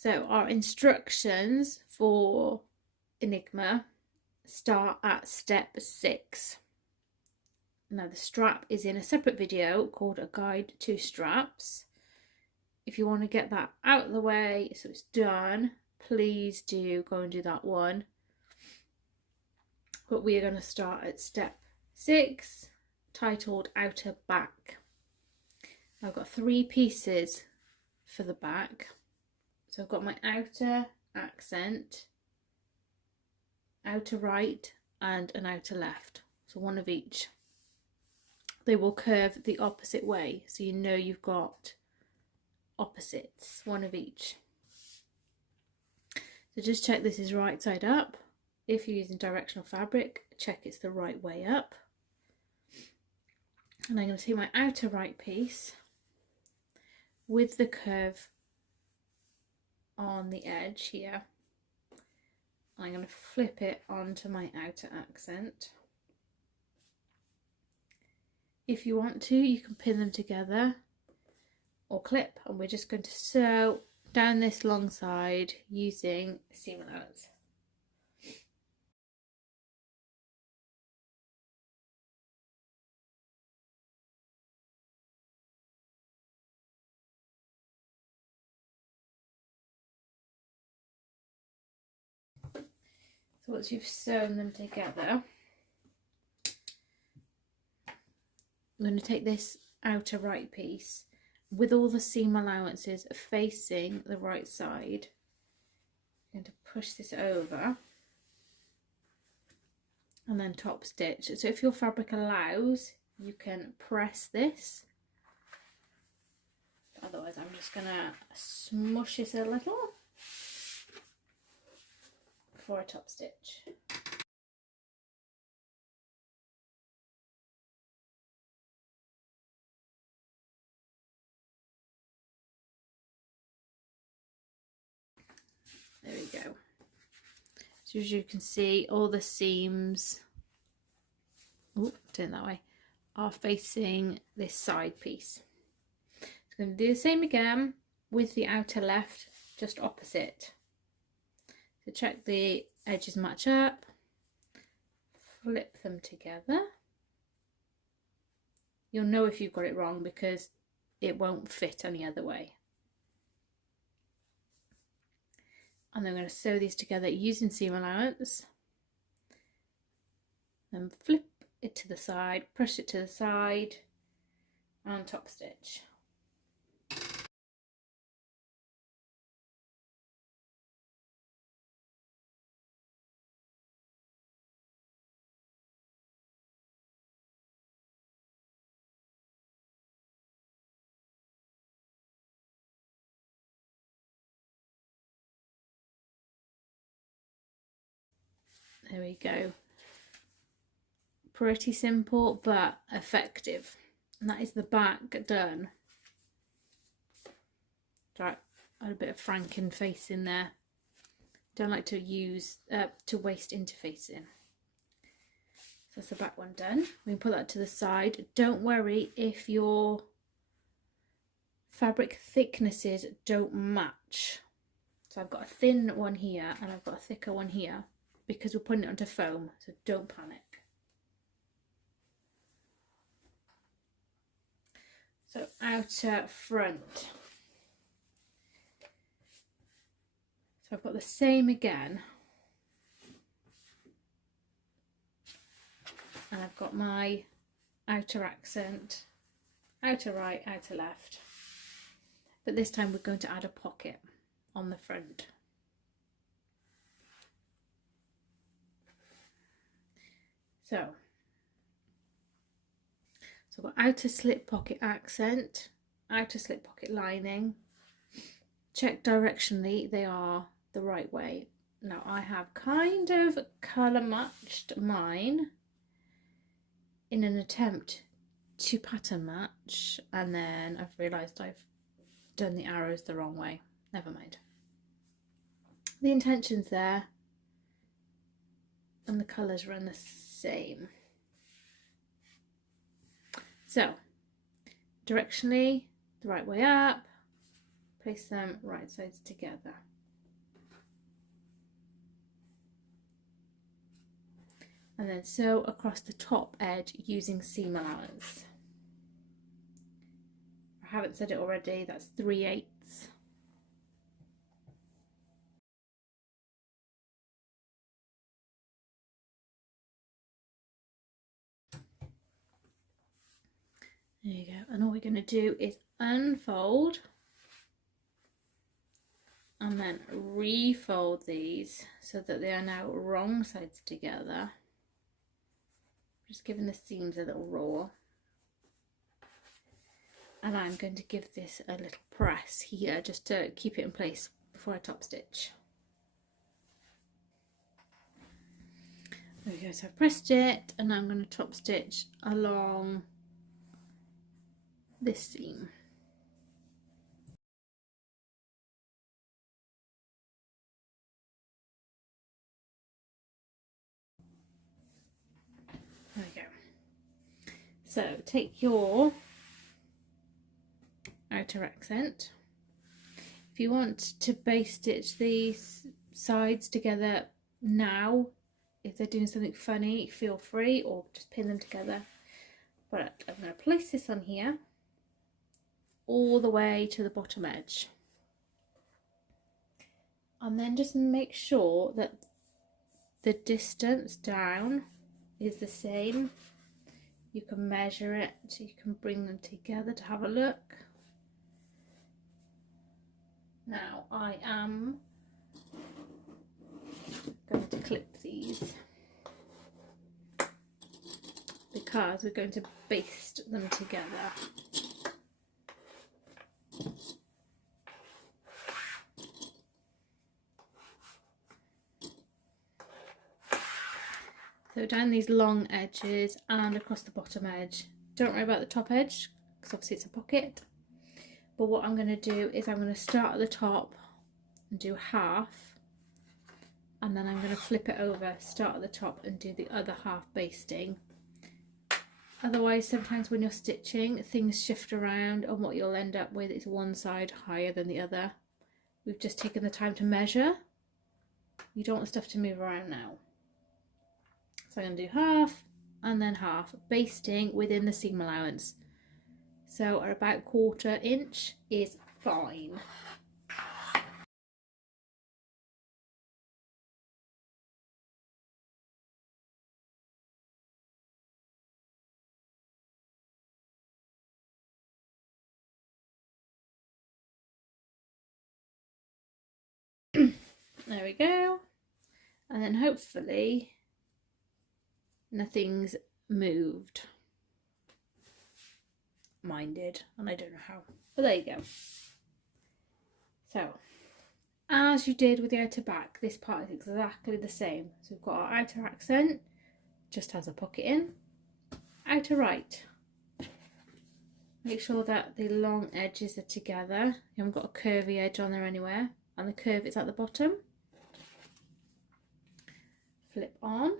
So our instructions for Enigma start at step 6. Now the strap is in a separate video called A Guide to Straps. If you want to get that out of the way so it's done, please do go and do that one. But we are going to start at step 6, titled Outer Back. I've got 3 pieces for the back. So I've got my outer accent, outer right and an outer left, so one of each. They will curve the opposite way, so you know you've got opposites, one of each. So just check this is right side up. If you're using directional fabric, check it's the right way up. And I'm going to take my outer right piece with the curve on the edge here. I'm going to flip it onto my outer accent. If you want to, you can pin them together or clip, and we're just going to sew down this long side using seam allowance. So once you've sewn them together, I'm going to take this outer right piece with all the seam allowances facing the right side. I'm going to push this over and then top stitch. So if your fabric allows, you can press this. Otherwise I'm just going to smush it a little for a top stitch. There we go. So as you can see, all the seams, turn that way, are facing this side piece. So I'm going to do the same again with the outer left, just opposite. So check the edges match up, flip them together. You'll know if you've got it wrong because it won't fit any other way. And then I'm going to sew these together using seam allowance. Then flip it to the side, push it to the side, and top stitch. There we go. Pretty simple but effective. And that is the back done. Right, add a bit of Franken face in there. Don't like to use to waste interfacing. So that's the back one done. We can put that to the side. Don't worry if your fabric thicknesses don't match. So I've got a thin one here and I've got a thicker one here, because we're putting it onto foam, so don't panic. So outer front. So I've got the same again. And I've got my outer accent, outer right, outer left. But this time we're going to add a pocket on the front. So I've got outer slip pocket accent, outer slip pocket lining. Check directionally they are the right way. Now I have kind of colour matched mine in an attempt to pattern match, and then I've realised I've done the arrows the wrong way. Never mind. The intention's there and the colours run the same. So directionally the right way up, place them right sides together. And then sew across the top edge using seam allowance. I haven't said it already, that's 3/8. There you go, and all we're going to do is unfold and then refold these so that they are now wrong sides together. Just giving the seams a little raw. And I'm going to give this a little press here just to keep it in place before I top stitch. There we go, so I've pressed it and I'm going to top stitch along this seam. There we go. So take your outer accent. If you want to base stitch these sides together now, if they're doing something funny, feel free, or just pin them together. But I'm going to place this on here all the way to the bottom edge. And then just make sure that the distance down is the same. You can measure it, so you can bring them together to have a look. Now I am going to clip these because we're going to baste them together. So down these long edges and across the bottom edge. Don't worry about the top edge because obviously it's a pocket. But what I'm going to do is I'm going to start at the top and do half, and then I'm going to flip it over, start at the top and do the other half basting. Otherwise, sometimes when you're stitching, things shift around and what you'll end up with is one side higher than the other. We've just taken the time to measure. You don't want stuff to move around now. So I'm going to do half and then half, basting within the seam allowance. So at about 1/4 inch is fine. There we go. And then hopefully nothing's moved. Mine did, and I don't know how, but there you go. So as you did with the outer back, this part is exactly the same. So we've got our outer accent, just has a pocket in, outer right. Make sure that the long edges are together. You haven't got a curvy edge on there anywhere, and the curve is at the bottom. Flip on,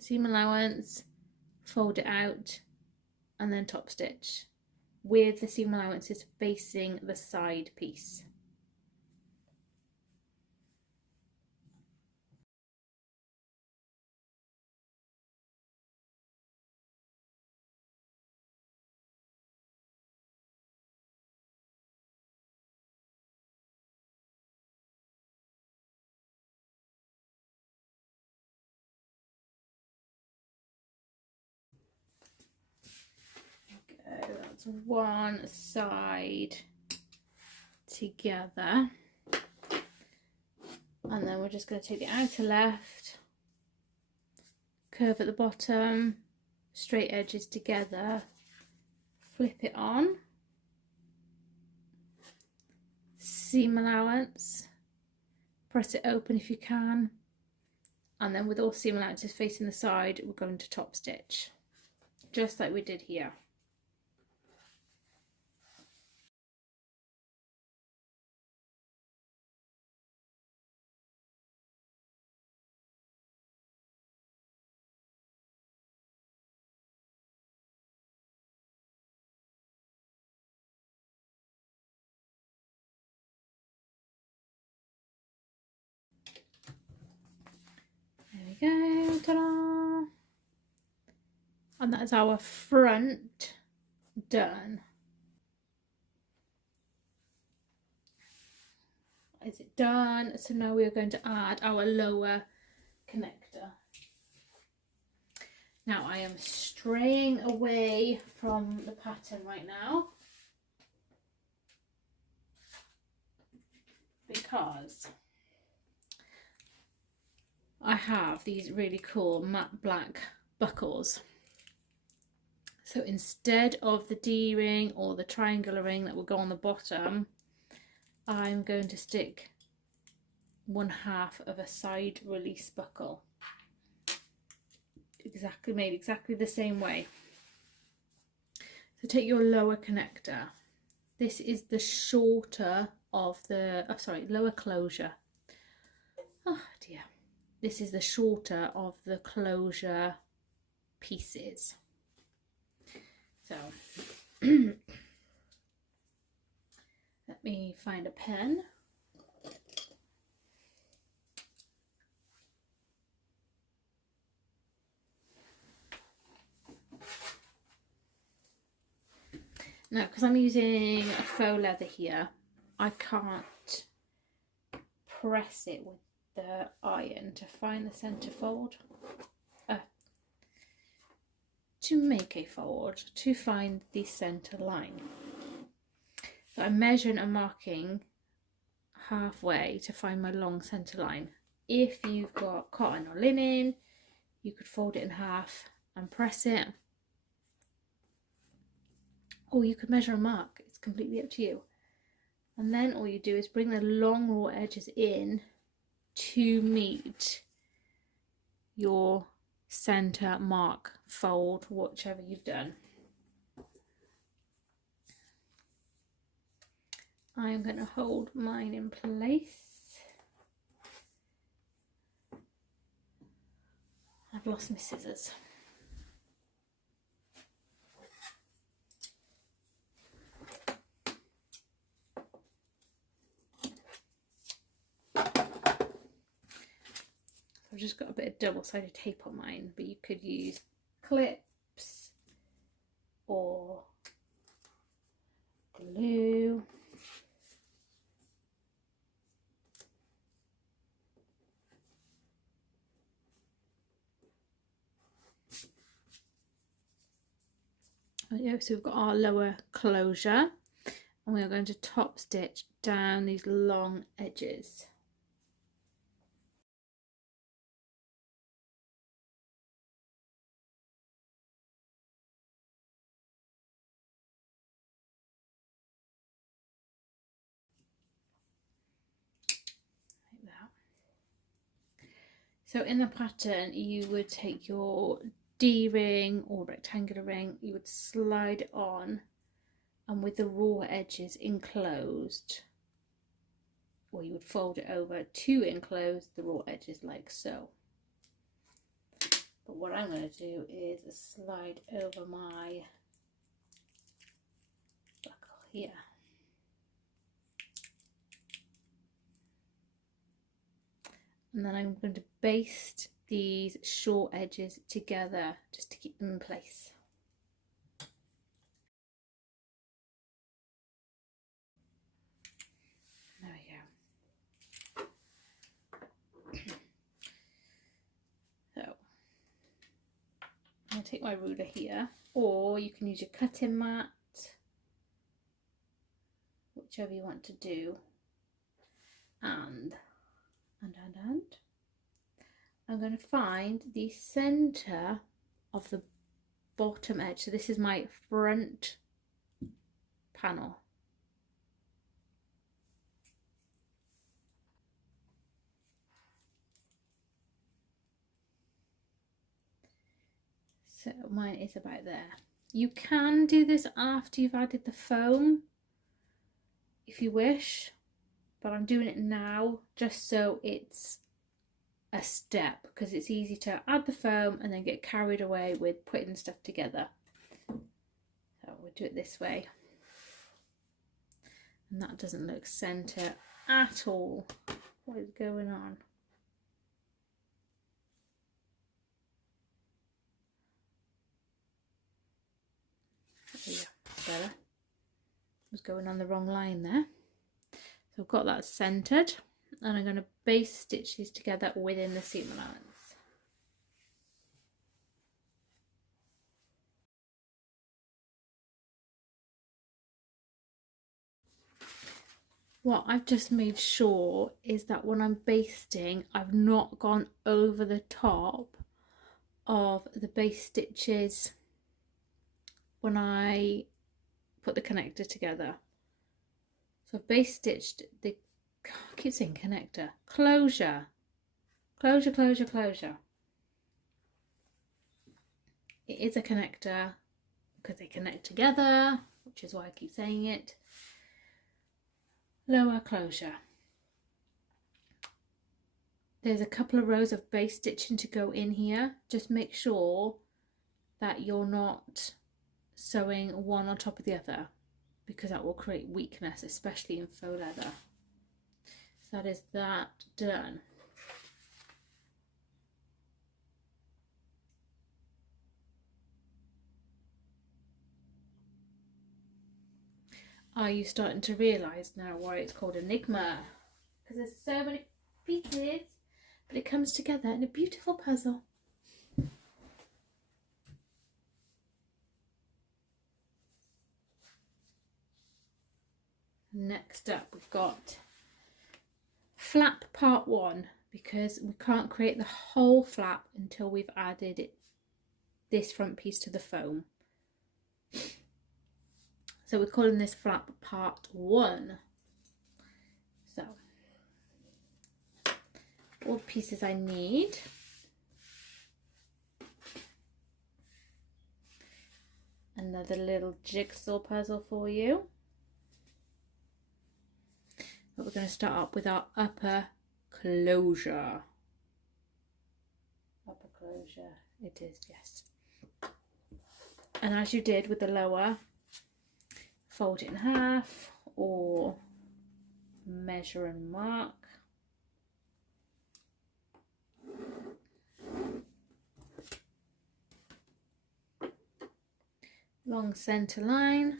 seam allowance, fold it out, and then top stitch with the seam allowances facing the side piece. That's one side together, and then we're just going to take the outer left, curve at the bottom, straight edges together, flip it on, seam allowance, press it open if you can, and then with all seam allowances facing the side, we're going to top stitch just like we did here. we go, ta-da! And that's our front done. Is it done? So now we are going to add our lower connector. Now I am straying away from the pattern right now because I have these really cool matte black buckles. So instead of the D-ring or the triangular ring that will go on the bottom, I'm going to stick 1/2 of a side release buckle. Made exactly the same way. So take your lower connector. This is the shorter of the, lower closure. Oh dear. This is the shorter of the closure pieces. So let me find a pen. Now, because I'm using a faux leather here, I can't press it with the iron to find the centre fold. To make a fold, to find the centre line. So I'm measuring and marking halfway to find my long centre line. If you've got cotton or linen, you could fold it in half and press it. Or you could measure and mark, it's completely up to you. And then all you do is bring the long raw edges in to meet your center mark, fold, whichever you've done. I'm going to hold mine in place. I've lost my scissors. I've just got a bit of double-sided tape on mine, but you could use clips or glue. So we've got our lower closure and we are going to top stitch down these long edges. So in the pattern you would take your D-ring or rectangular ring, you would slide it on, and with the raw edges enclosed, or you would fold it over to enclose the raw edges like so. But what I'm going to do is slide over my buckle here. And then I'm going to baste these short edges together just to keep them in place. There we go. So I'm going to take my ruler here, or you can use your cutting mat, whichever you want to do, and I'm going to find the center of the bottom edge. So this is my front panel. So mine is about there. You can do this after you've added the foam if you wish, but I'm doing it now just so it's a step, because it's easy to add the foam and then get carried away with putting stuff together. So we'll do it this way, and that doesn't look centre at all. What is going on? was going on the wrong line there. So I've got that centered, and I'm going to base stitch these together within the seam allowance. What I've just made sure is that when I'm basting, I've not gone over the top of the base stitches when I put the connector together. So I've base stitched the, I keep saying connector, closure. It is a connector because they connect together, which is why I keep saying it. Lower closure. There's a couple of rows of base stitching to go in here. Just make sure that you're not sewing one on top of the other, because that will create weakness, especially in faux leather. So that is that done. Are you starting to realise now why it's called Enigma? Because there's so many pieces, but it comes together in a beautiful puzzle. Next up, we've got flap part 1, because we can't create the whole flap until we've added this front piece to the foam. So we're calling this flap part 1. So all the pieces I need. Another little jigsaw puzzle for you. But we're going to start up with our upper closure. Upper closure, it is, yes. And as you did with the lower, fold it in half or measure and mark. Long center line.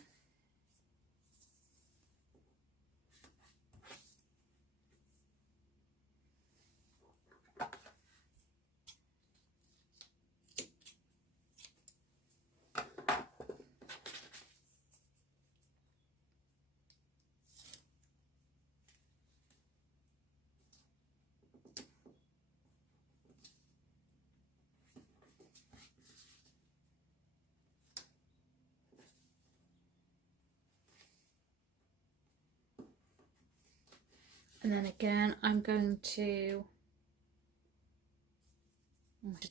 And then again, I'm going to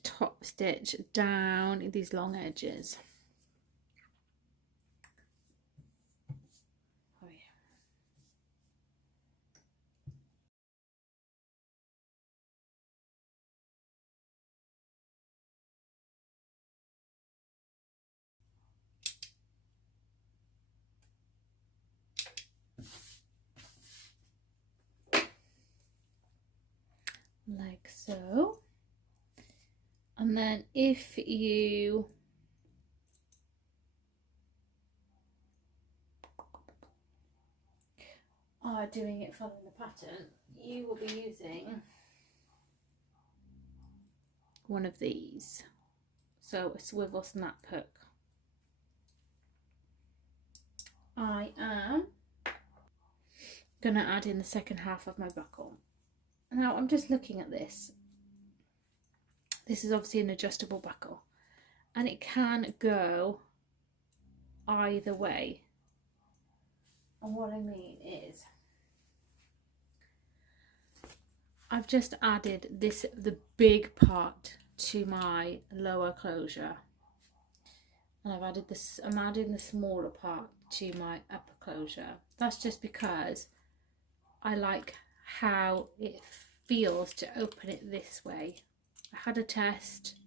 top stitch down these long edges. Oh, yeah. Like so. And then if you are doing it following the pattern, you will be using one of these. So a swivel snap hook. I am going to add in the second half of my buckle. Now I'm just looking at this. This is obviously an adjustable buckle, and it can go either way. And what I mean is, I've just added the big part to my lower closure, and I'm adding the smaller part to my upper closure. That's just because I like how it feels to open it this way. I had a test,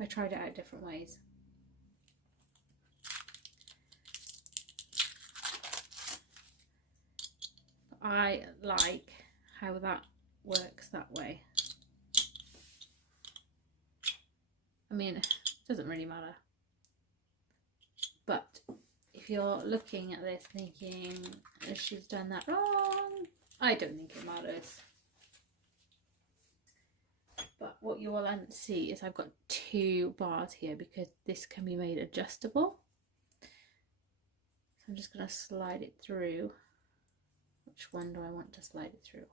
I tried it out different ways. I like how that works that way. I mean, it doesn't really matter, but if if you're looking at this thinking she's done that wrong, I don't think it matters. But what you will see is I've got 2 bars here because this can be made adjustable. So I'm just going to slide it through. Which one do I want to slide it through?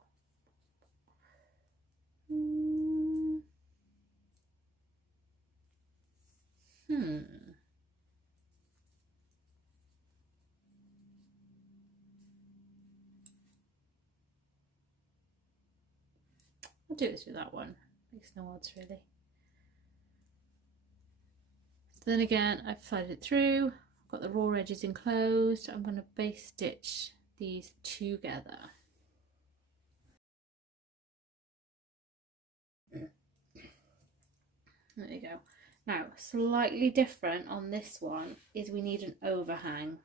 I'll do it through that one. Makes no odds really. So then again, I've slid it through. I've got the raw edges enclosed. I'm going to base stitch these together. There you go. Now, slightly different on this one is we need an overhang.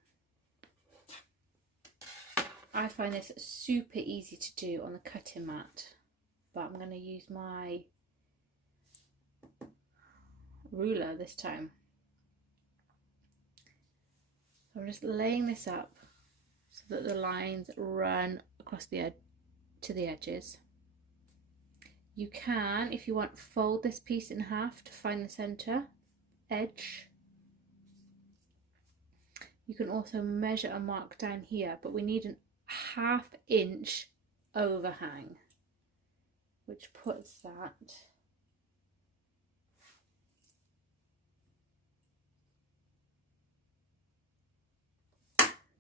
I find this super easy to do on the cutting mat, but I'm going to use my ruler this time. I'm just laying this up so that the lines run across the edge to the edges. You can, if you want, fold this piece in half to find the center edge. You can also measure a mark down here, but we need an 1/2 inch overhang, which puts that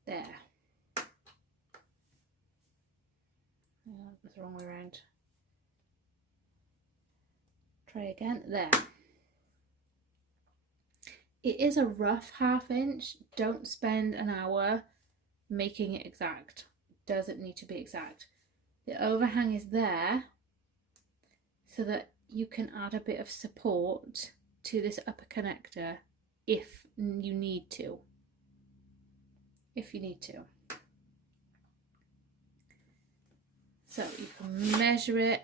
there. Oh, that's the wrong way around. Try again. There. It is a rough 1/2 inch. Don't spend an hour making it exact. It doesn't need to be exact. The overhang is there so that you can add a bit of support to this upper connector if you need to. So you can measure it,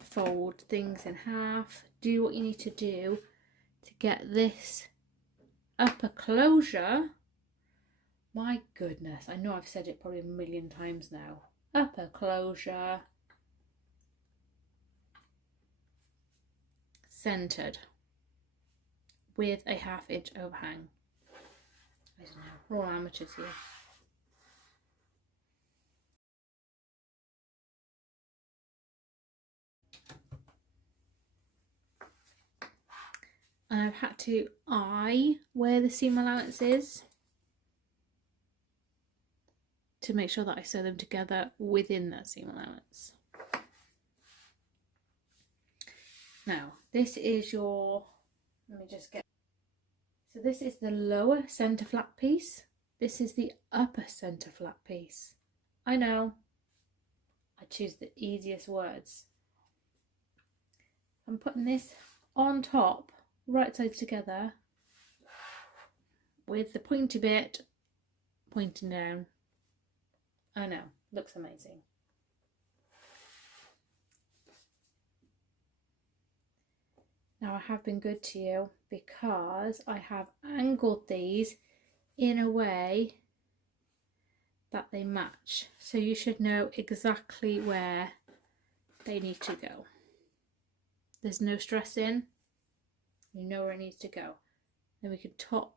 fold things in half, do what you need to do to get this upper closure. My goodness, I know I've said it probably a million times now. Upper closure centered with a 1/2 inch overhang. I don't know, we're all amateurs here. And I've had to eye where the seam allowance is to make sure that I sew them together within that seam allowance. Now, this is your, let me just get, so this is the lower centre flat piece. This is the upper centre flat piece. I know, I choose the easiest words. I'm putting this on top, right sides together, with the pointy bit pointing down. I know, looks amazing. Now I have been good to you because I have angled these in a way that they match. So you should know exactly where they need to go. There's no stressing. You know where it needs to go. Then we can top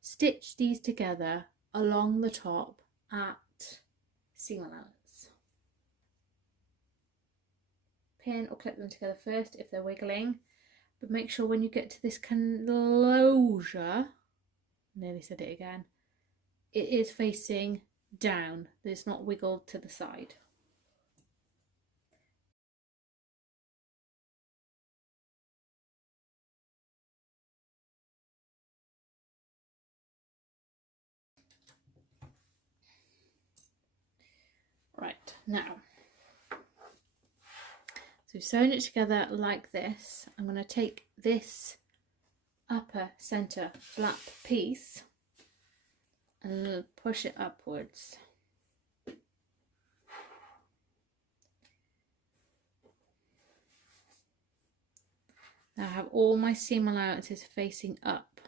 stitch these together along the top at seam allowance. Pin or clip them together first if they're wiggling, but make sure when you get to this closure, nearly said it again, it is facing down. It's not wiggled to the side. Right, now, so we've sewn it together like this. I'm going to take this upper centre flap piece and push it upwards. Now I have all my seam allowances facing up.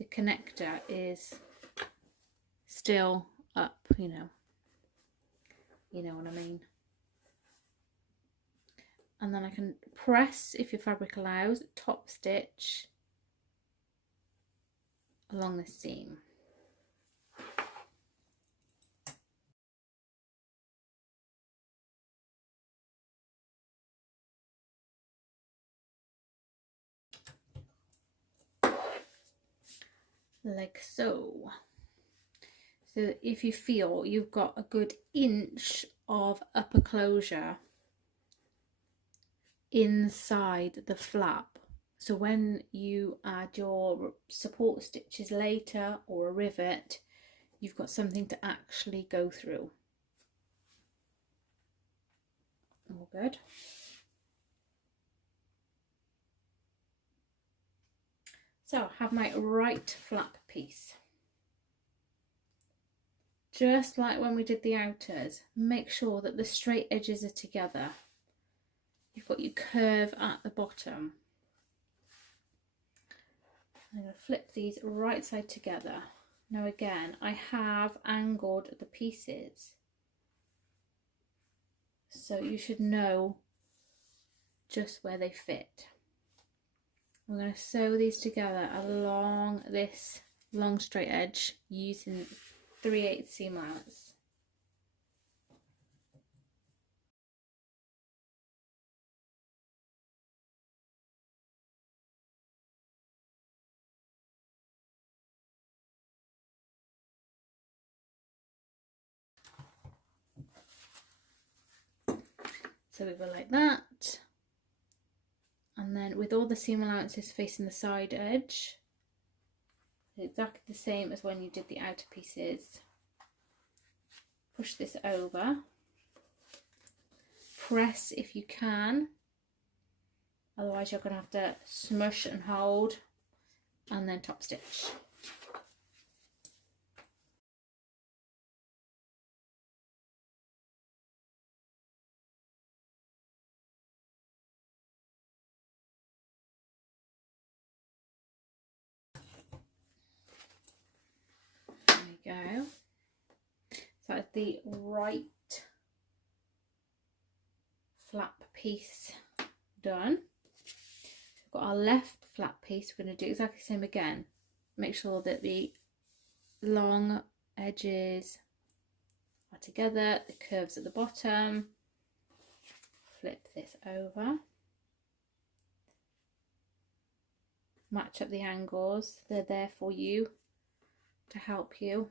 the connector is still up, you know what I mean. And then I can press, if your fabric allows, top stitch along the seam. Like so. So if you feel you've got a good inch of upper closure inside the flap, so when you add your support stitches later or a rivet, you've got something to actually go through. All good. So I have my right flap piece. Just like when we did the outers, make sure that the straight edges are together. You've got your curve at the bottom. I'm going to flip these right side together. Now again, I have angled the pieces, so you should know just where they fit. I'm going to sew these together along this long straight edge using 3/8 seam allowance. So we go like that, and then with all the seam allowances facing the side edge, exactly the same as when you did the outer pieces. Push this over, press if you can, otherwise you're going to have to smush and hold, and then top stitch. There we go. So that's the right flap piece done. We've got our left flap piece. We're going to do exactly the same again. Make sure that the long edges are together, the curves at the bottom. Flip this over. Match up the angles. They're there for you to help you.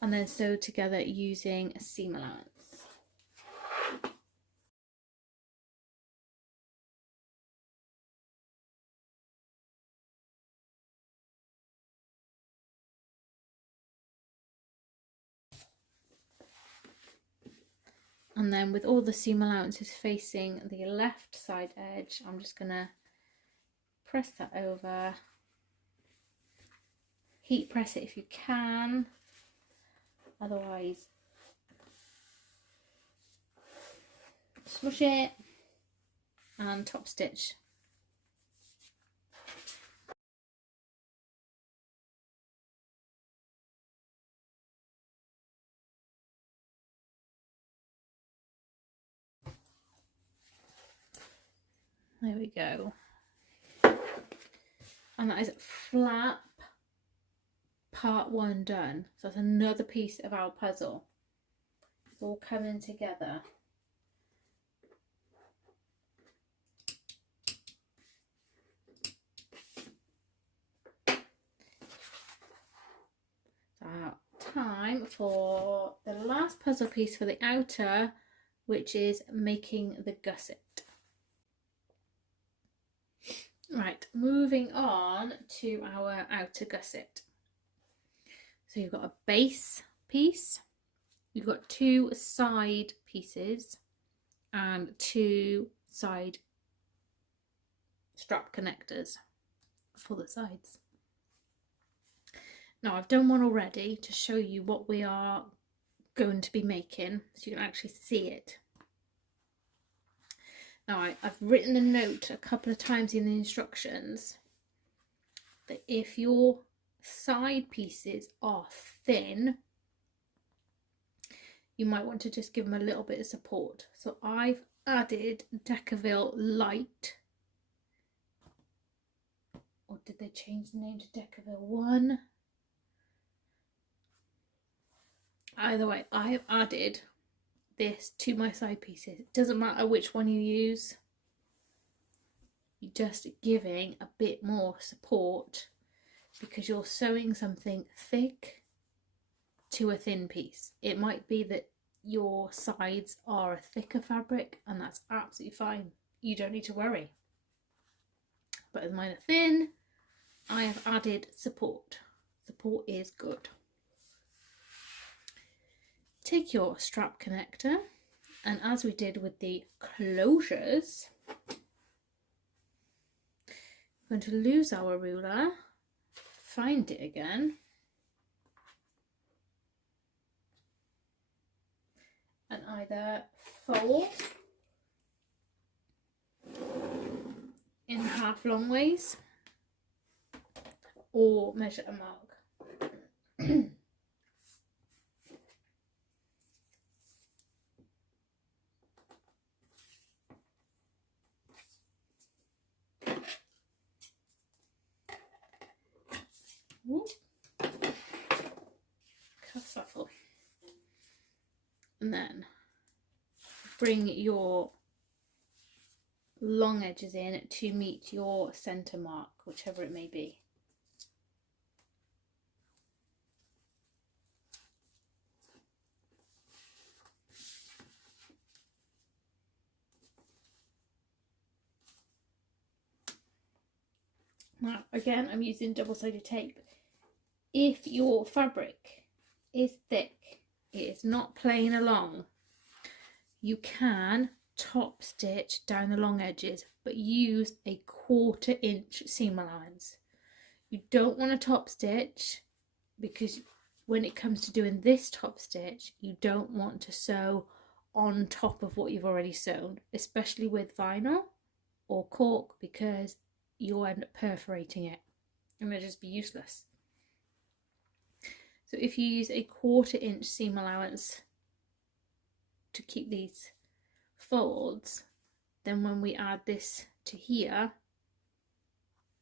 And then sew together using a seam allowance. And then with all the seam allowances facing the left side edge, I'm just going to press that over. Heat press it if you can, otherwise smush it and top stitch. There we go. And that is flap part 1 done. So that's another piece of our puzzle. It's all coming together. So time for the last puzzle piece for the outer, which is making the gusset. Right, moving on to our outer gusset. So you've got a base piece, you've got 2 side pieces and 2 side strap connectors for the sides. Now I've done one already to show you what we are going to be making, so you can actually see it. Now I've written a note a couple of times in the instructions that if your side pieces are thin, you might want to just give them a little bit of support. So I've added Decaville Light, or did they change the name to Decaville 1? Either way, I have added this to my side pieces. It doesn't matter which one you use, you're just giving a bit more support because you're sewing something thick to a thin piece. It might be that your sides are a thicker fabric, and that's absolutely fine. You don't need to worry. But as mine are thin, I have added support. Support is good. Take your strap connector, and as we did with the closures, we're going to lose our ruler, find it again, and either fold in half long ways or measure a mark. Kerfuffle. And then bring your long edges in to meet your center mark, whichever it may be. Now again, I'm using double-sided tape. If your fabric is thick, it is not playing along, you can top stitch down the long edges, but use a 1/4 inch seam allowance. You don't want to top stitch because when it comes to doing this top stitch, you don't want to sew on top of what you've already sewn, especially with vinyl or cork, because you'll end up perforating it and it'll just be useless. So if you use a 1/4 inch seam allowance to keep these folds, then when we add this to here,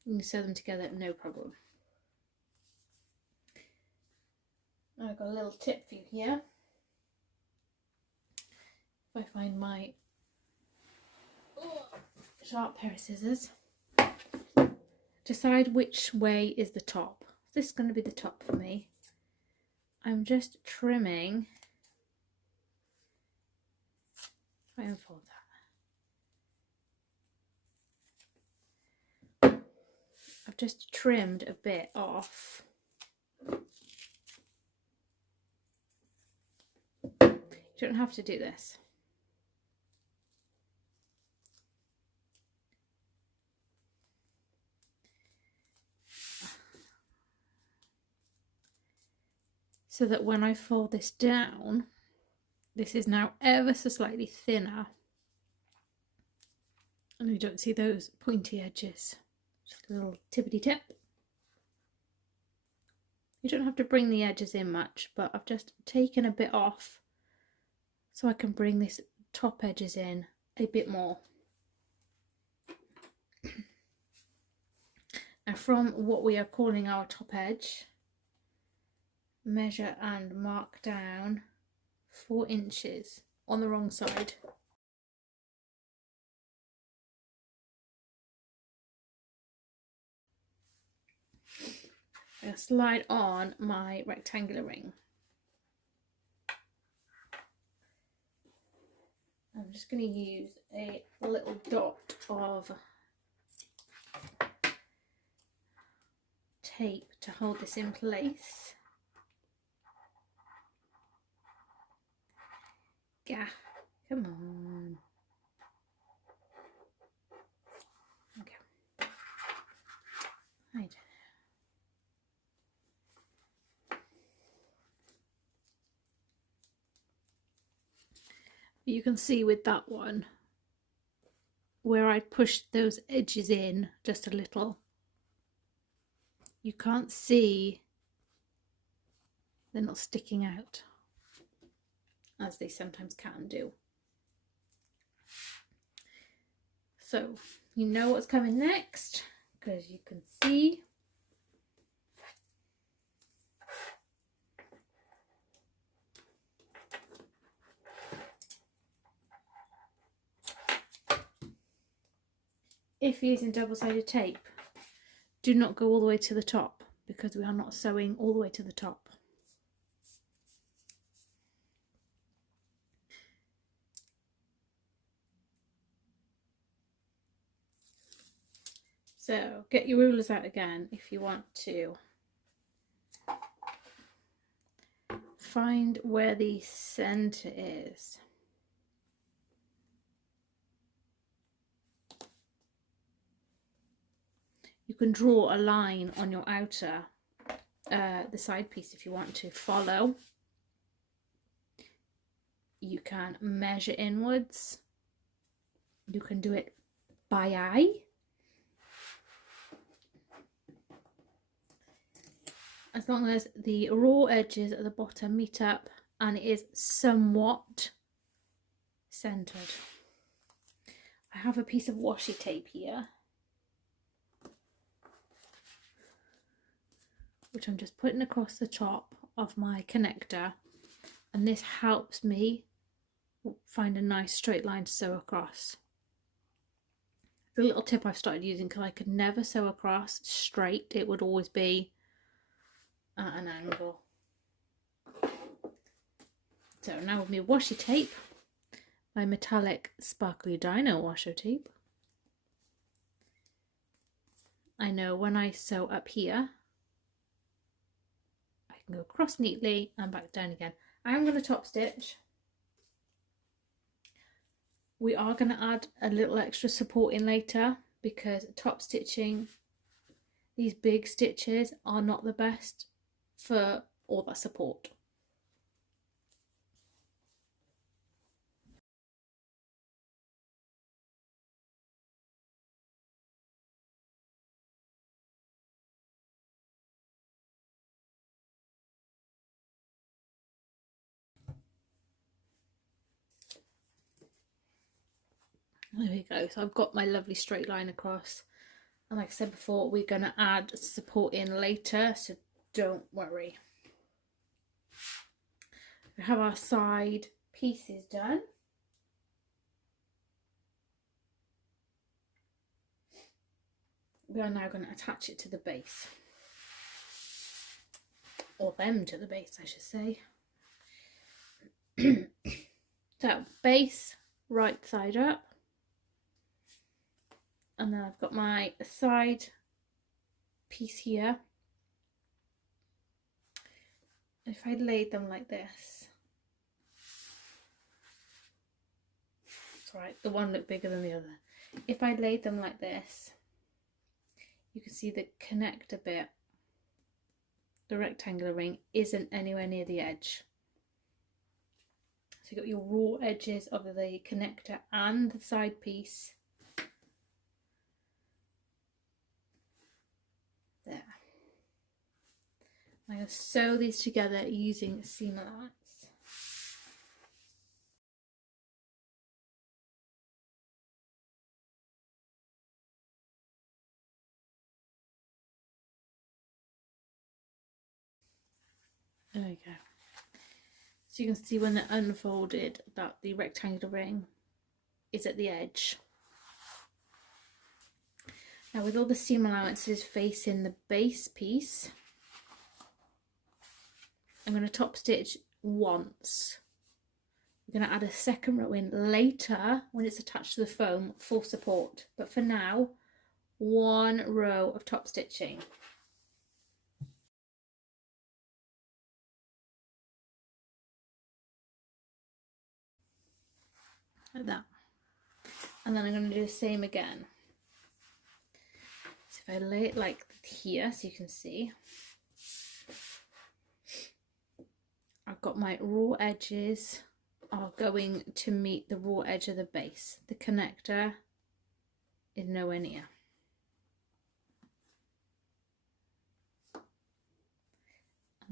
you can sew them together no problem. I've got a little tip for you here. If I find my sharp pair of scissors, decide which way is the top. This is going to be the top for me. I'm just trimming. If I unfold that, I've just trimmed a bit off. You don't have to do this. So that when I fold this down, this is now ever so slightly thinner. And you don't see those pointy edges. Just a little tippity tip. You don't have to bring the edges in much, but I've just taken a bit off so I can bring this top edges in a bit more. Now from what we are calling our top edge, measure and mark down 4 inches on the wrong side. I'm going to slide on my rectangular ring. I'm just going to use a little dot of tape to hold this in place. Yeah, come on. Okay. Right. You can see with that one where I pushed those edges in just a little. you can't see, they're not sticking out as they sometimes can do. So you know what's coming next because you can see. If you're using double-sided tape, do not go all the way to the top because we are not sewing all the way to the top. So get your rulers out again if you want to find where the centre is. You can draw a line on your outer, the side piece if you want to follow. You can measure inwards. You can do it by eye. As long as the raw edges at the bottom meet up and it is somewhat centered. I have a piece of washi tape here, which I'm just putting across the top of my connector, and this helps me find a nice straight line to sew across. The little tip I've started using because I could never sew across straight, it would always be at an angle. So now with my washi tape, my metallic sparkly dino washi tape, I know when I sew up here, I can go across neatly and back down again. I am going to top stitch. We are going to add a little extra support in later because top stitching, these big stitches are not the best for all that support. There we go. So I've got my lovely straight line across. And like I said before, we're going to add support in later, so don't worry. We have our side pieces done. We are now going to attach it to the base. Or them to the base, I should say. So, base, right side up. And then I've got my side piece here. If I laid them like this, it's right, the one looked bigger than the other. If I laid them like this, you can see the connector bit, the rectangular ring, isn't anywhere near the edge. So you've got your raw edges of the connector and the side piece. There. I'm going to sew these together using seam allowance. There we go. So you can see when they're unfolded that the rectangular ring is at the edge. Now with all the seam allowances facing the base piece, I'm going to top stitch once. We're going to add a second row in later when it's attached to the foam for support. But for now, one row of top stitching. Like that. And then I'm going to do the same again. So if I lay it like here, so you can see, I've got my raw edges are going to meet the raw edge of the base. The connector is nowhere near.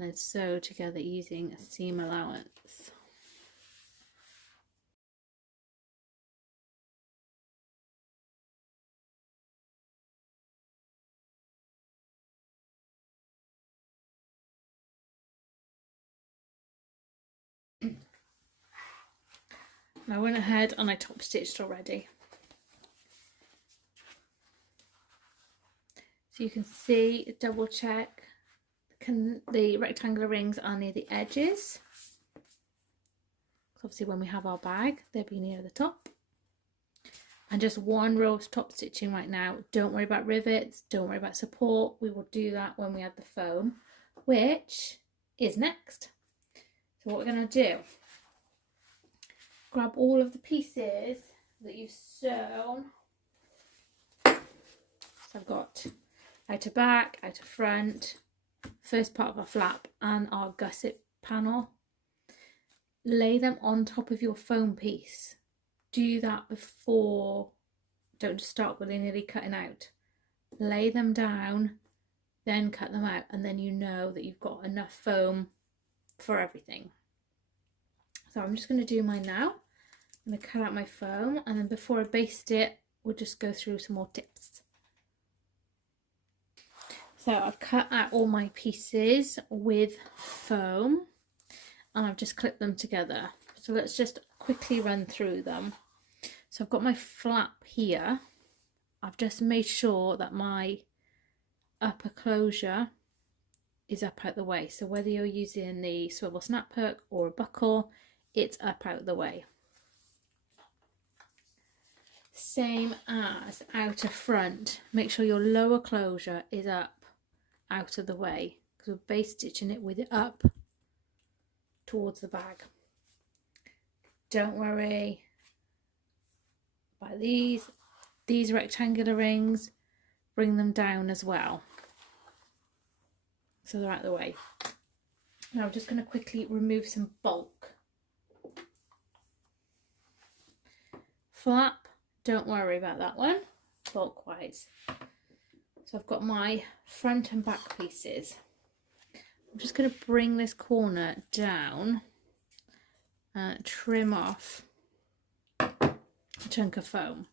and then sew together using a seam allowance. I went ahead and I top stitched already. So you can see, double check, the rectangular rings are near the edges. Obviously when we have our bag, they'll be near the top. And just one row of top stitching right now. Don't worry about rivets, don't worry about support. We will do that when we add the foam, which is next. So what we're going to do, grab all of the pieces that you've sewn. So I've got outer back, outer front, first part of our flap and our gusset panel. Lay them on top of your foam piece. Do that before, don't just start willy-nilly cutting out. Lay them down, then cut them out, and then you know that you've got enough foam for everything. So I'm just going to do mine now. I'm going to cut out my foam, and then before I baste it, we'll just go through some more tips. So I've cut out all my pieces with foam, and I've just clipped them together. So let's just quickly run through them. So I've got my flap here. I've just made sure that my upper closure is up out the way. So whether you're using the swivel snap hook or a buckle, it's up out the way. Same as outer front. Make sure your lower closure is up out of the way, because we're base stitching it with it up towards the bag. Don't worry about these rectangular rings, bring them down as well so they're out of the way. Now I'm just going to quickly remove some bulk. Flap, don't worry about that one bulk wise. So I've got my front and back pieces. I'm just going to bring this corner down and trim off a chunk of foam.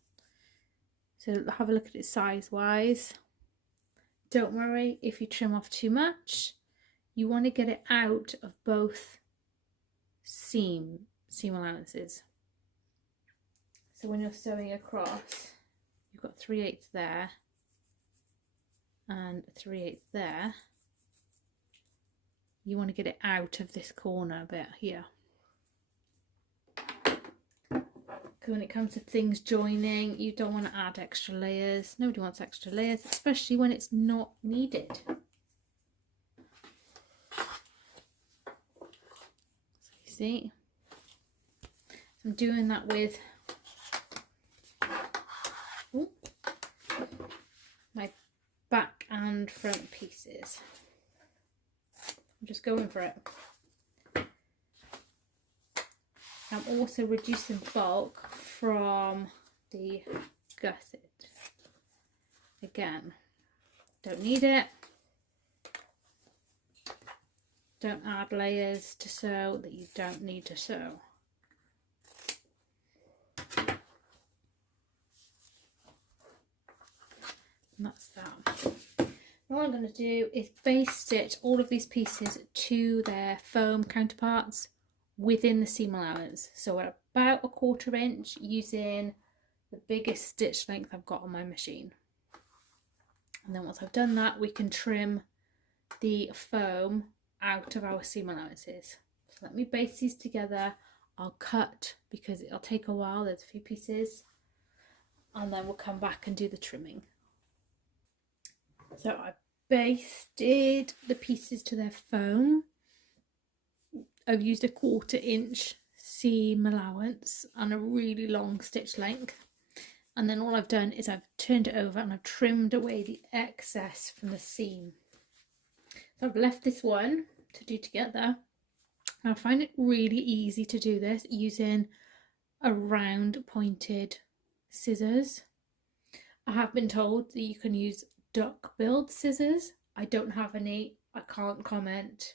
So have a look at it size wise. Don't worry if you trim off too much. You want to get it out of both seam allowances. So when you're sewing across, you've got 3/8 there and 3/8 there. You want to get it out of this corner bit here. Because when it comes to things joining, you don't want to add extra layers. Nobody wants extra layers, especially when it's not needed. So you see, I'm doing that with my back and front pieces. I'm just going for it. I'm also reducing bulk from the gusset. Again, don't need it. Don't add layers to sew that you don't need to sew. And that's that. What I'm going to do is base stitch all of these pieces to their foam counterparts within the seam allowance. So we're about 1/4 inch using the biggest stitch length I've got on my machine. And then once I've done that, we can trim the foam out of our seam allowances. So let me base these together. I'll cut because it'll take a while. There's a few pieces, and then we'll come back and do the trimming. So I basted the pieces to their foam. I've used a 1/4 inch seam allowance and a really long stitch length. And then all I've done is I've turned it over and I've trimmed away the excess from the seam. So I've left this one to do together. I find it really easy to do this using a round pointed scissors. I have been told that you can use duck billed scissors. I don't have any. I can't comment.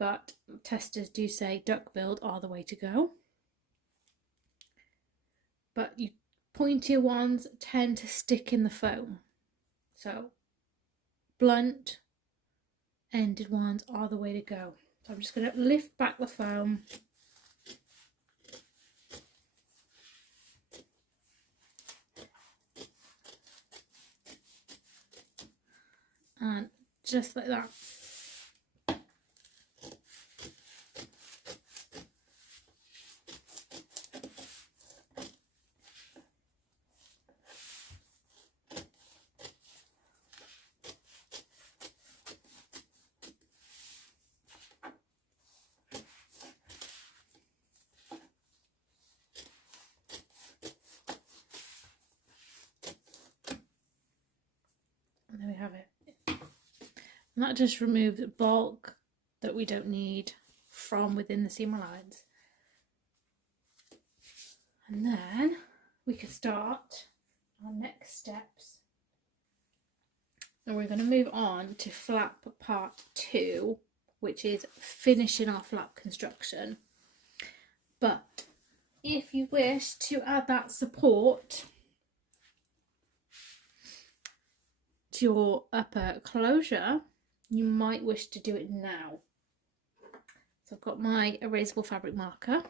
but testers do say duck-billed are the way to go. But you pointier ones tend to stick in the foam. So blunt ended ones are the way to go. So I'm just going to lift back the foam. And just like that. And there we have it. And that just removes bulk that we don't need from within the seam lines. And then we can start our next steps. And we're going to move on to flap part 2, which is finishing our flap construction. But if you wish to add that support to your upper closure, you might wish to do it now. So I've got my erasable fabric marker,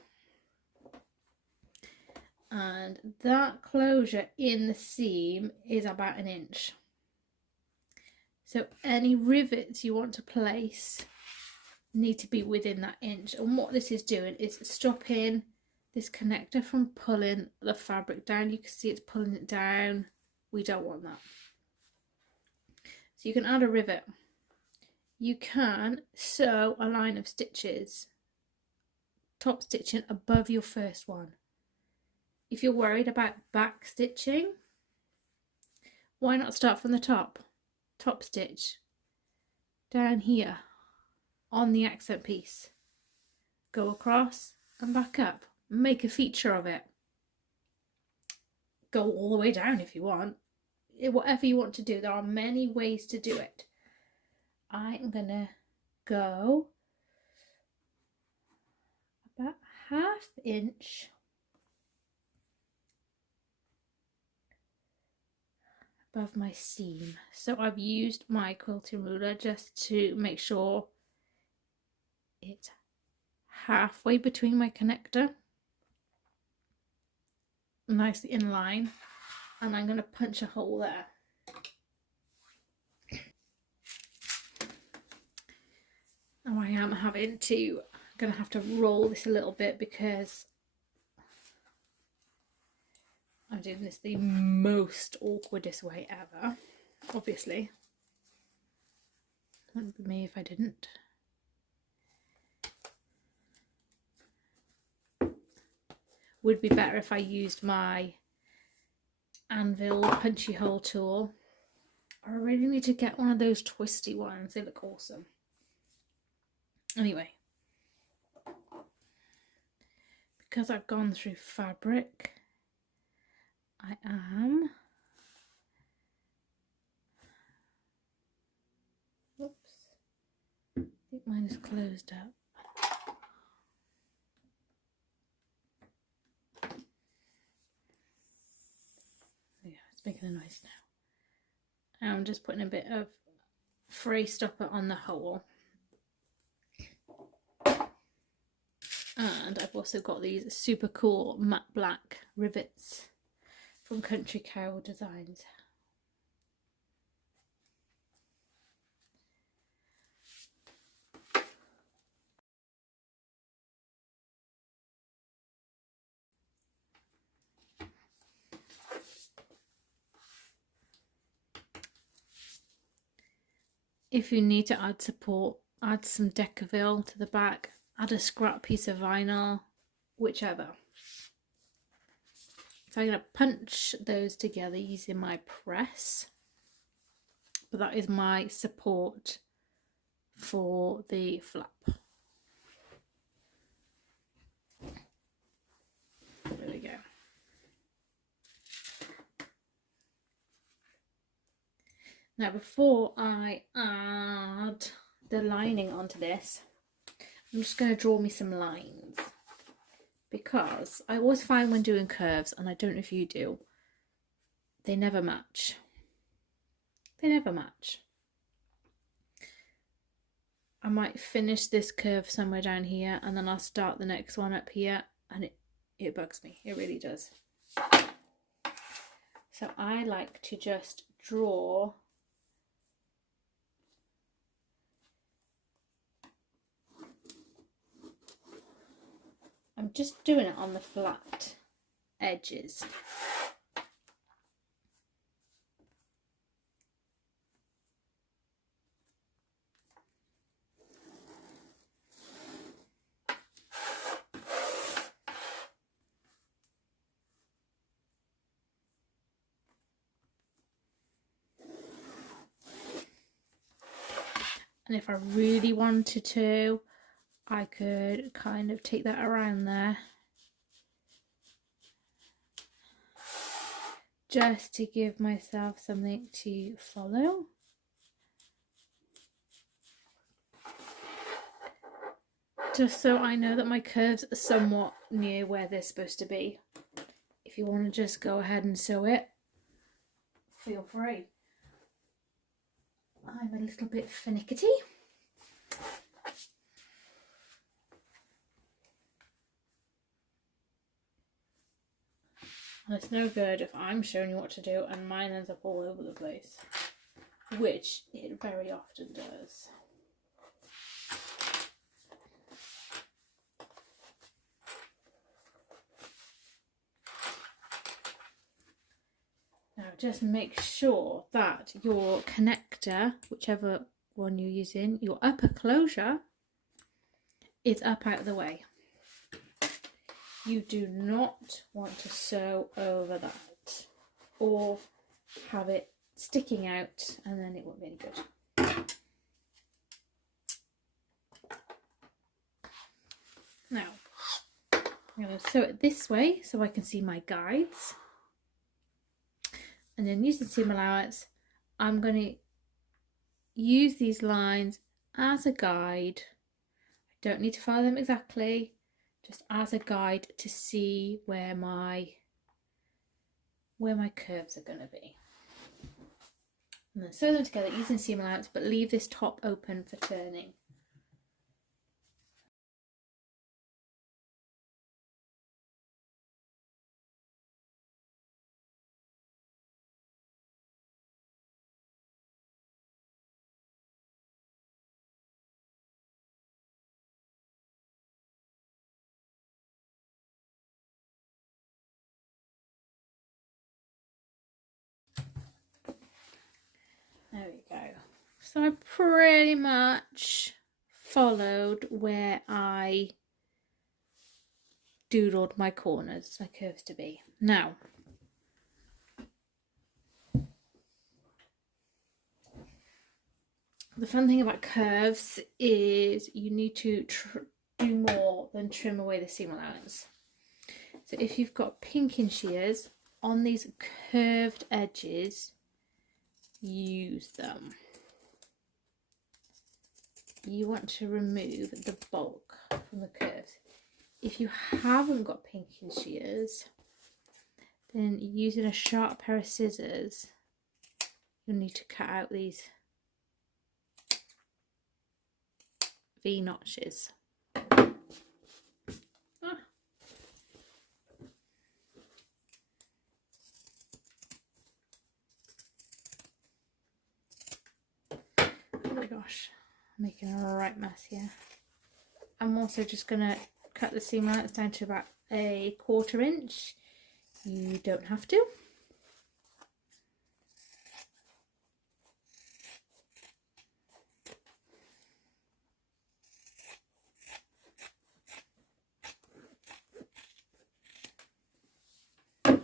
and that closure in the seam is about 1 inch. So any rivets you want to place need to be within that inch. And what this is doing is stopping this connector from pulling the fabric down. You can see it's pulling it down. We don't want that. So you can add a rivet. You can sew a line of stitches, top stitching above your first one. If you're worried about back stitching, why not start from the top stitch down here on the accent piece, go across and back up, make a feature of it, go all the way down if you want. Whatever you want to do, there are many ways to do it. I am gonna go about 1/2 inch above my seam. So I've used my quilting ruler just to make sure it's halfway between my connector, nicely in line, and I'm going to punch a hole there. Now I am going to have to roll this a little bit because I'm doing this the most awkwardest way ever, obviously. Wouldn't be me if I didn't. Would be better if I used my anvil punchy hole tool. I really need to get one of those twisty ones. They look awesome. Anyway, because I've gone through fabric, I am oops, I think mine is closed up. Yeah, it's making a noise now. I'm just putting a bit of fray stopper on the hole. And I've also got these super cool matte black rivets from Country Cow Designs. If you need to add support, add some Decaville to the back, add a scrap piece of vinyl, whichever. So I'm going to punch those together using my press, but that is my support for the flap. There we go. Now before I add the lining onto this, I'm just going to draw me some lines, because I always find when doing curves, and I don't know if you do, they never match. They never match. I might finish this curve somewhere down here and then I'll start the next one up here, and it bugs me. It really does. So I like to just draw I'm just doing it on the flat edges. And if I really wanted to, I could kind of take that around there, just to give myself something to follow. Just so I know that my curves are somewhat near where they're supposed to be. If you want to just go ahead and sew it, feel free. I'm a little bit finickety. And it's no good if I'm showing you what to do and mine ends up all over the place, which it very often does. Now just make sure that your connector, whichever one you're using, your upper closure is up out of the way. You do not want to sew over that or have it sticking out, and then it won't be any good. Now I'm going to sew it this way so I can see my guides. And then using seam allowance, I'm going to use these lines as a guide. I don't need to follow them exactly, just as a guide to see where my curves are going to be. And then sew them together using seam allowance, but leave this top open for turning. There we go. So I pretty much followed where I doodled my corners, my curves to be. Now, the fun thing about curves is you need to do more than trim away the seam allowance. So if you've got pinking shears on these curved edges, use them. You want to remove the bulk from the curves. If you haven't got pinking shears, then using a sharp pair of scissors, you'll need to cut out these Vnotches. Oh my gosh, I'm making a right mess here. I'm also just going to cut the seam allowance down to about 1/4 inch. You don't have to. Oh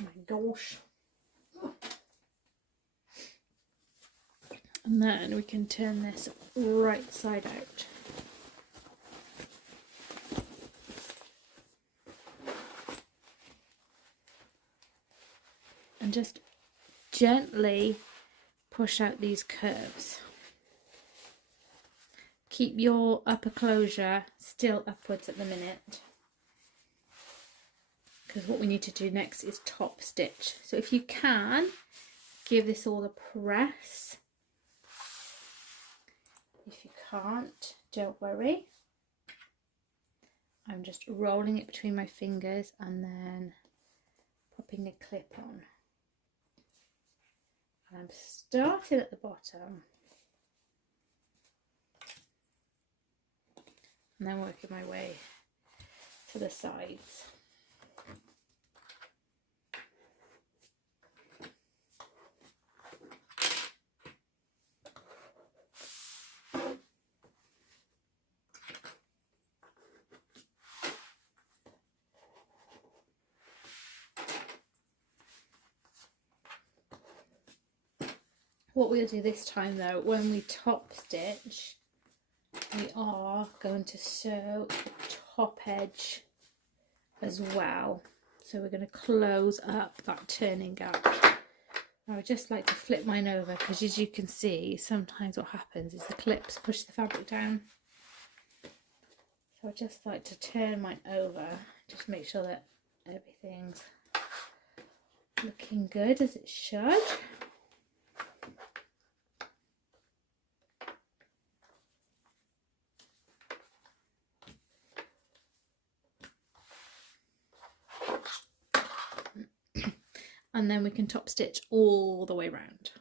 my gosh. And then we can turn this right side out. And just gently push out these curves. keep your upper closure still upwards at the minute, because what we need to do next is top stitch. So if you can, give this all a press. If you can't, don't worry. I'm just rolling it between my fingers and then popping a clip on. And I'm starting at the bottom and then working my way to the sides. What we'll do this time though, when we top stitch, we are going to sew the top edge as well. So we're going to close up that turning gap. I would just like to flip mine over, because as you can see, sometimes what happens is the clips push the fabric down. So I just like to turn mine over, just make sure that everything's looking good as it should. And then we can top stitch all the way around.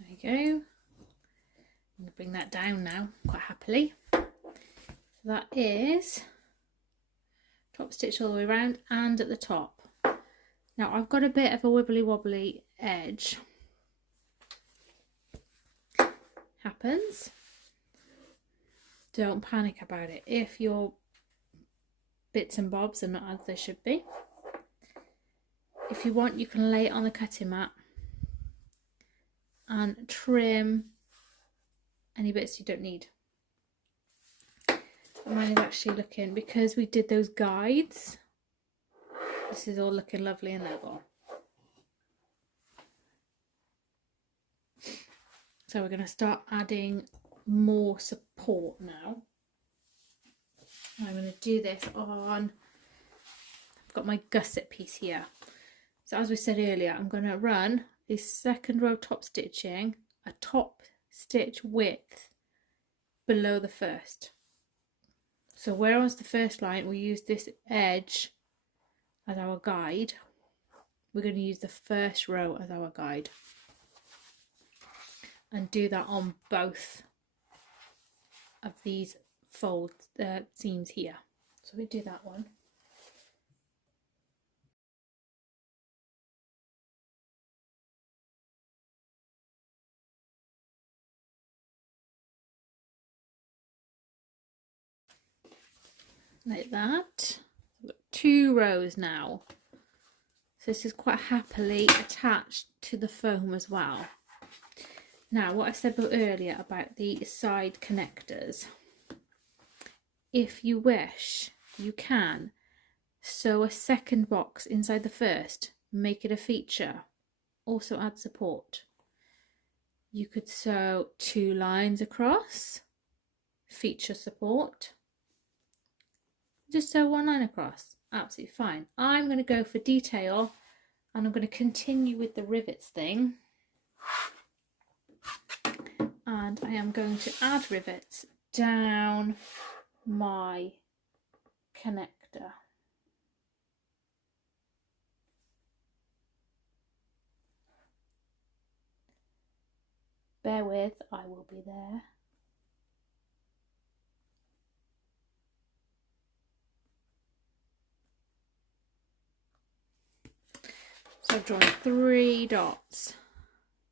There you go. I'm going to bring that down now quite happily. So that is top stitch all the way around and at the top. Now I've got a bit of a wibbly wobbly edge. Happens. Don't panic about it. If your bits and bobs are not as they should be, if you want, you can lay it on the cutting mat and trim any bits you don't need. Mine is actually looking, because we did those guides, this is all looking lovely and level. So we're going to start adding more support now. I'm going to do this on, I've got my gusset piece here. So as we said earlier, I'm going to run the second row top stitching a top stitch width below the first. So whereas the first line we use this edge as our guide, we're going to use the first row as our guide, and do that on both of these fold seams here. So we do that one. Like that. I've got 2 rows now. So this is quite happily attached to the foam as well. Now, what I said earlier about the side connectors, if you wish, you can sew a second box inside the first, make it a feature, also add support. You could sew 2 lines across, feature support. Just sew 1 line across, absolutely fine. I'm going to go for detail, and I'm going to continue with the rivets thing. And I am going to add rivets down my connector. Bear with, I will be there. So I've drawn 3 dots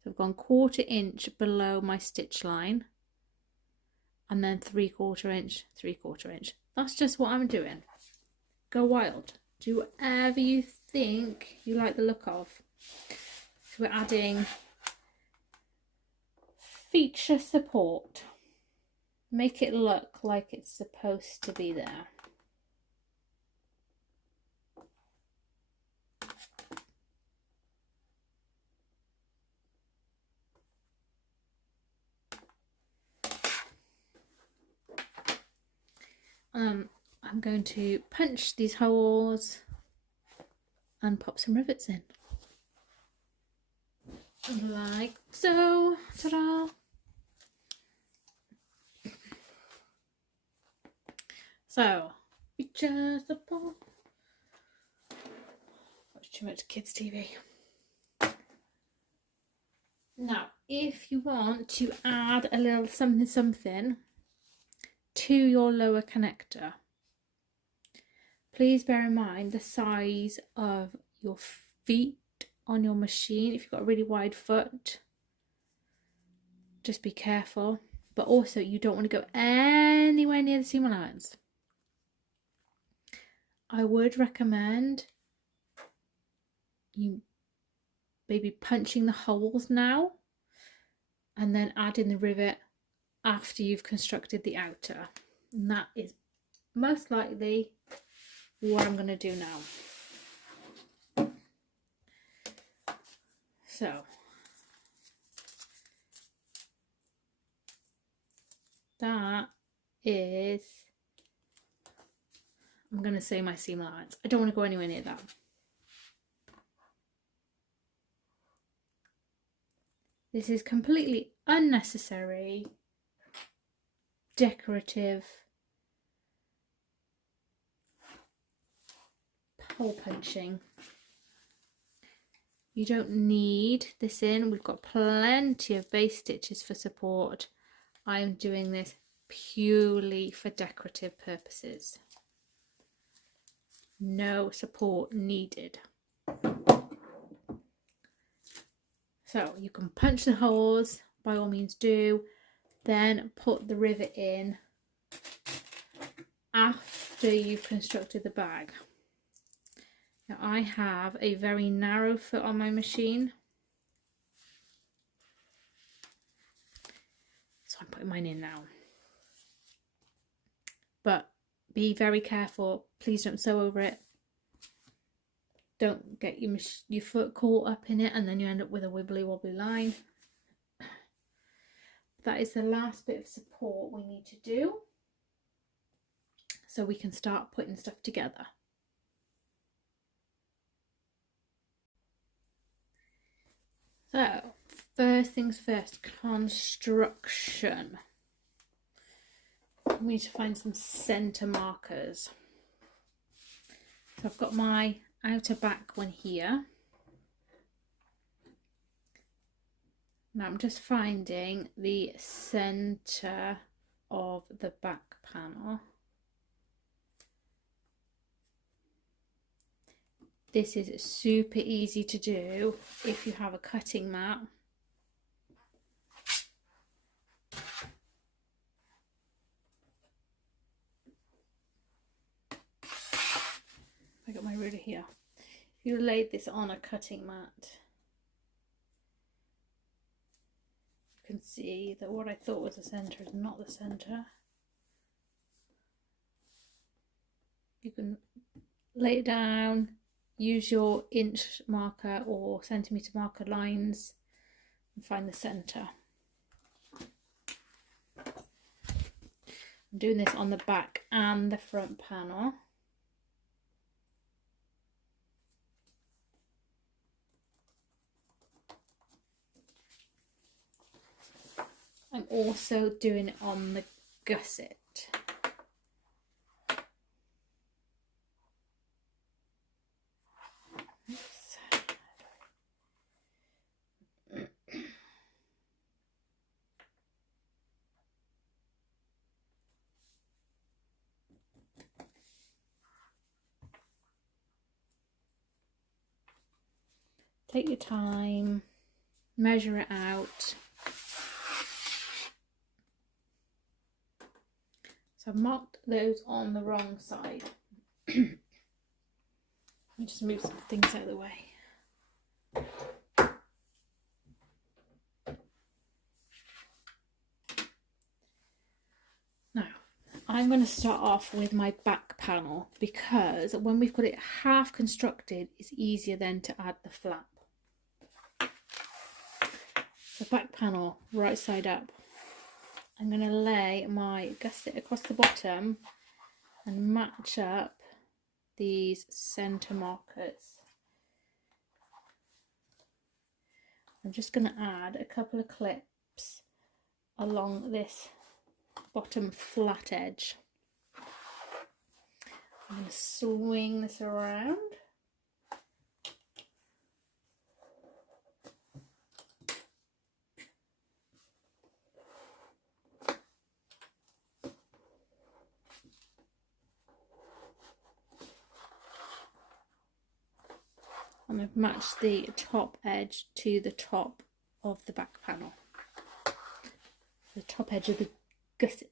So I've gone 1/4 inch below my stitch line, and then 3/4 inch, 3/4 inch. That's just what I'm doing. Go wild. Do whatever you think you like the look of. So we're adding feature support. Make it look like it's supposed to be there. I'm going to punch these holes and pop some rivets in. Like so. Ta-da! So, feature support. Watch too much kids' TV. Now, if you want to add a little something to your lower connector, please bear in mind the size of your feet on your machine. If you've got a really wide foot, just be careful. But also, you don't want to go anywhere near the seam allowance. I would recommend you maybe punching the holes now and then adding the rivet after you've constructed the outer. And that is most likely what I'm going to do now. So that is, I'm going to say my seam allowance. I don't want to go anywhere near that. This is completely unnecessary decorative hole punching. You don't need this in. We've got plenty of base stitches for support. I'm doing this purely for decorative purposes. No support needed. So you can punch the holes, by all means do, then put the rivet in after you've constructed the bag. Now I have a very narrow foot on my machine, so I'm putting mine in now. But be very careful, please don't sew over it. Don't get your foot caught up in it and then you end up with a wibbly wobbly line. That is the last bit of support we need to do, so we can start putting stuff together. So, first things first, construction. We need to find some centre markers. So I've got my outer back one here. Now I'm just finding the centre of the back panel. This is super easy to do if you have a cutting mat. I got my ruler here. If you laid this on a cutting mat, you can see that what I thought was the centre is not the centre. You can lay it down, use your inch marker or centimetre marker lines and find the centre. I'm doing this on the back and the front panel. I'm also doing it on the gusset. Take your time, measure it out. So I've marked those on the wrong side. Let me just move some things out of the way. Now, I'm going to start off with my back panel because when we've got it half constructed, it's easier then to add the flap. The back panel, right side up. I'm going to lay my gusset across the bottom and match up these centre markers. I'm just going to add a couple of clips along this bottom flat edge. I'm going to swing this around. And I've matched the top edge to the top of the back panel, the top edge of the gusset.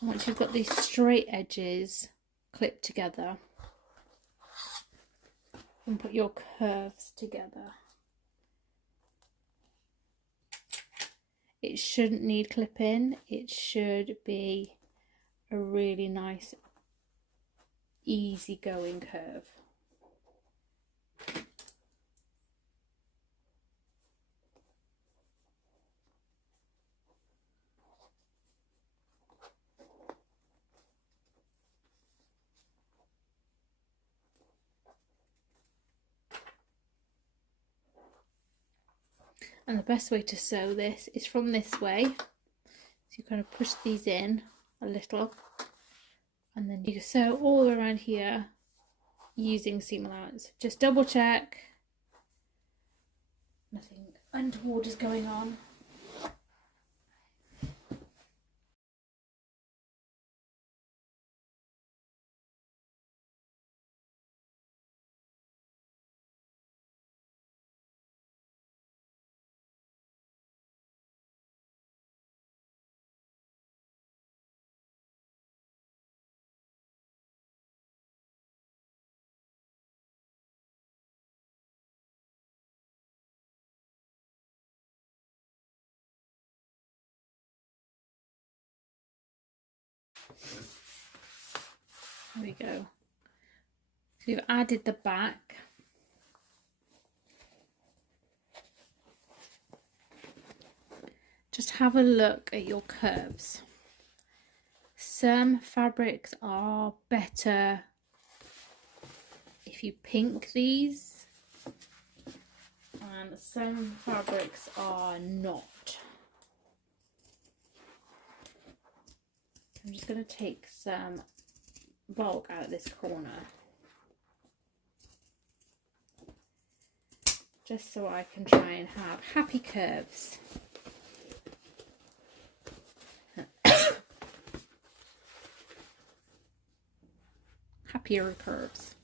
And once you've got these straight edges clipped together, you can put your curves together. It shouldn't need clipping, it should be a really nice, easy going curve. And the best way to sew this is from this way. So you kind of push these in a little, and then you sew all around here using seam allowance. Just double check nothing untoward is going on. There we go. So we've added the back. Just have a look at your curves. Some fabrics are better if you pink these, and some fabrics are not. I'm just going to take some bulk out of this corner, just so I can try and have happy curves. Happier curves.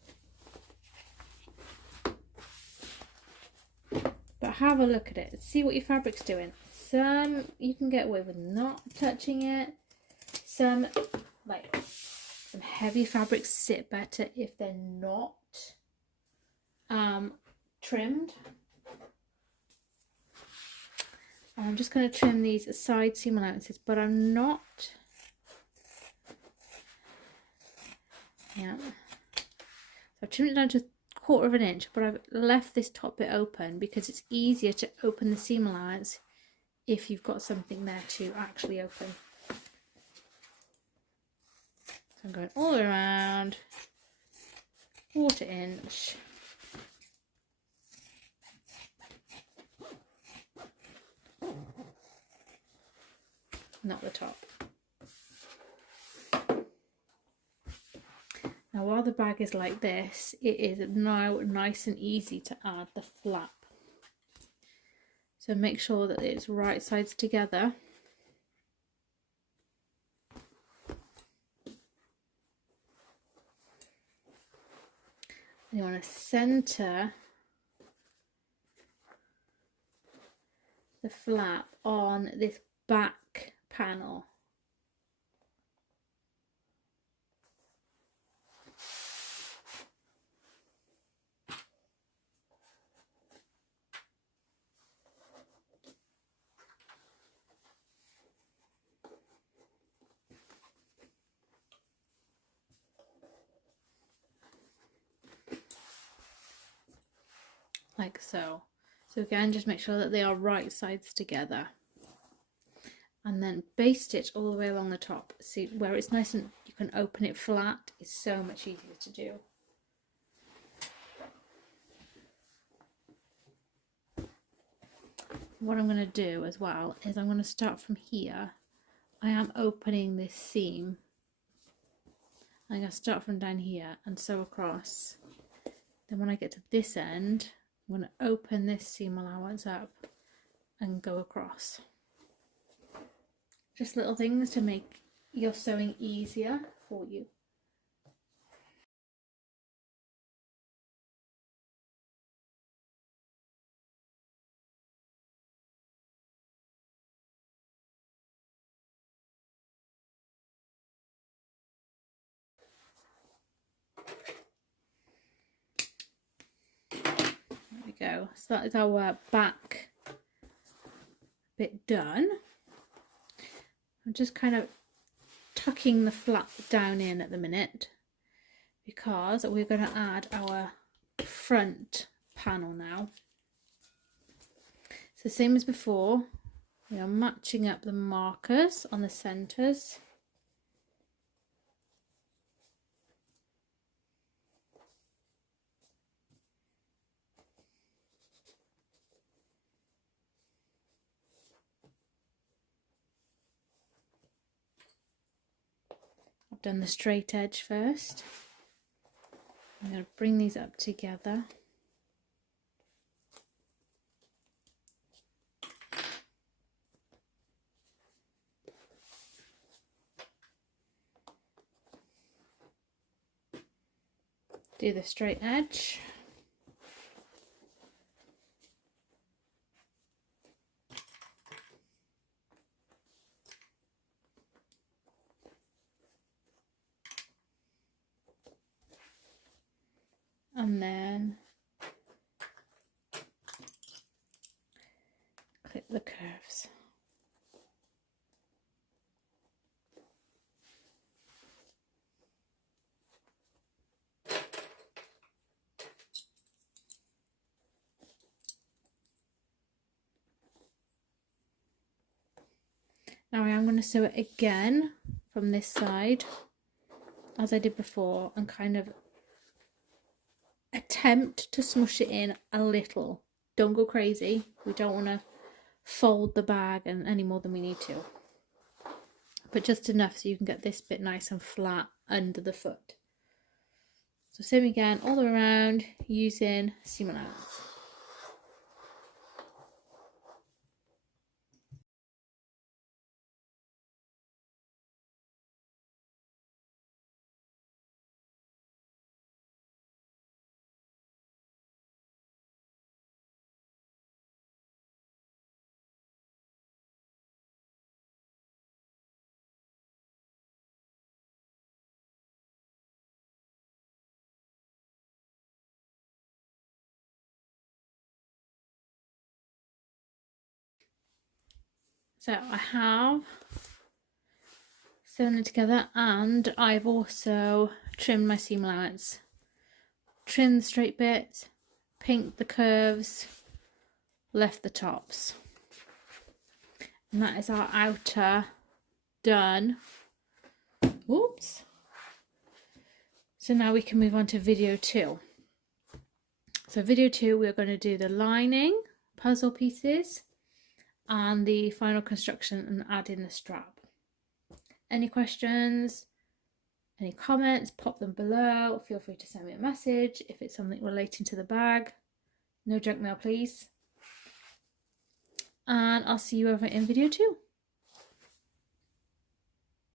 But have a look at it, see what your fabric's doing. Some you can get away with not touching it. Some, like some heavy fabrics, sit better if they're not trimmed. And I'm just going to trim these side seam allowances, but I'm not. Yeah. So I've trimmed it down to 1/4 of an inch, but I've left this top bit open because it's easier to open the seam allowance if you've got something there to actually open. So I'm going all the way around, 1/4 inch. Not the top. Now while the bag is like this, it is now nice and easy to add the flap. So make sure that it's right sides together. You want to center the flap on this back panel. Like so. So again, just make sure that they are right sides together. And then base stitch all the way along the top. See where it's nice and you can open it flat, it's so much easier to do. What I'm going to do as well is I'm going to start from here. I am opening this seam. I'm going to start from down here and sew across. Then when I get to this end, I'm going to open this seam allowance up and go across. Just little things to make your sewing easier for you. There we go. So that is our back bit done. I'm just kind of tucking the flap down in at the minute because we're going to add our front panel now. So same as before, we are matching up the markers on the centres. I've done the straight edge first. I'm going to bring these up together. Do the straight edge. And then clip the curves. Now I am going to sew it again from this side as I did before and kind of attempt to smush it in a little. Don't go crazy. We don't want to fold the bag and any more than we need to. But just enough so you can get this bit nice and flat under the foot. So same again all the way around using seam allowance. So I have sewn it together and I've also trimmed my seam allowance. Trimmed the straight bits, pinked the curves, left the tops. And that is our outer done. Oops. So now we can move on to video 2. So video 2, we're going to do the lining, puzzle pieces, and the final construction and add in the strap. Any questions, any comments, pop them below. Feel free to send me a message if it's something relating to the bag. No junk mail, please. And I'll see you over in video 2.